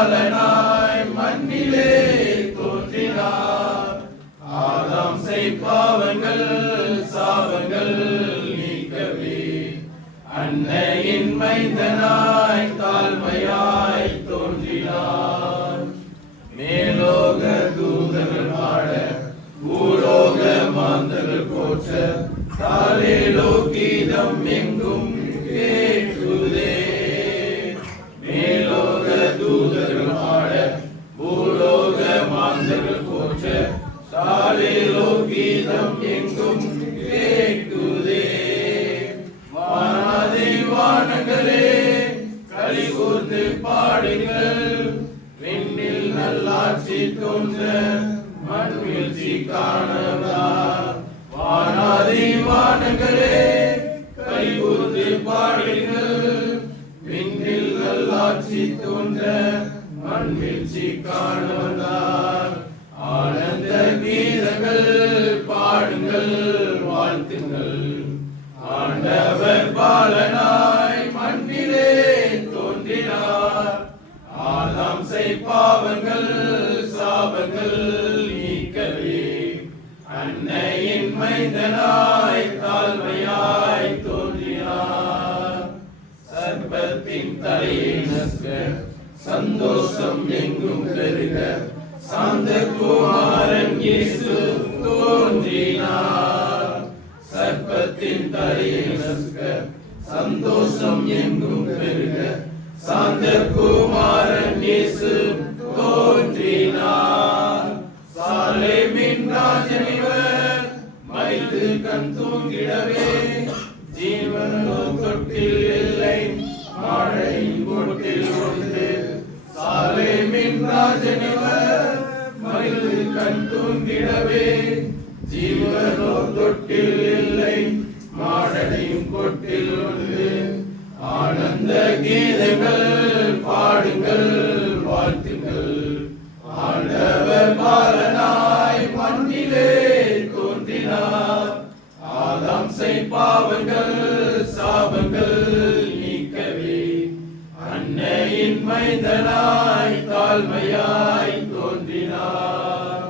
பாலனாய் மண்ணிலே தோன்றினார். ஆதாம் செய்பாவங்கள் சாபங்கள் நீக்கவே அன்னையின் மைந்தனாய் தாழ்மையாய் தோன்றினார். மேலோக தூதர்கள் பாட பூலோக மாந்தர்கள் போற்ற தாலேலோ கீதம் எங்கும் கேட்குதே. மேலோக தூதர்கள் பாட பூலோக மாந்தர்கள் போற்ற தாலேலோ கீதம் எங்கும் கேட்குதே. வானாதி வானங்களே களி கூர்ந்து பாடுங்கள். விண்ணில் நல்லாட்சி தோன்ற மண் வீழ்ச்சி காணவா. வானாதி வானங்களே களி கூர்ந்து பாடுங்கள். விண்ணில் நல்லாட்சி தோன்ற மண் வீழ்ச்சி காணவந்தார். ஆனந்த கீதங்கள் பாடுங்கள் வாழ்த்துங்கள். ஆண்டவர் பாலனாய் மண்ணிலே தோன்றினார். ஆதாம் செய்பாவங்கள் சாபங்கள் நீக்கவே அன்னையின் மைந்தனாய் தாழ்மையாய் தோன்றினார். சர்ப்பத்தின் தலையை நசுக்க சந்தோஷம் எங்கும் பெருக சாந்த குமாரன் இயேசு தோன்றினார். சர்ப்பத்தின் தலையை நசுக்க சந்தோஷம் எங்கும் பெருக சாந்த குமாரன் இயேசு தோன்றினார். சாலேமின் ராஜனிவர் மறித்து கண் தூங்கிடவே ஜீவனோ தொட்டில் இல்லை மாழை கொட்டில் உண்டு. சாலேமின் ராஜனிவர் மறித்து கண் தூங்கிடவே ஜீவனோ தொட்டில் இல்லை மாடனையும் கொட்டில் உண்டு. ஆனந்த கீதங்கள் பாடுங்கள் வாழ்த்துங்கள். ஆண்டவர் பாலனாய் மண்ணிலே தோன்றினார். ஆதாம் செய்பாவங்கள் சாபங்கள் நீக்கவே அன்னையின் மைந்தனாய் தாழ்மையாய் தோன்றினார்.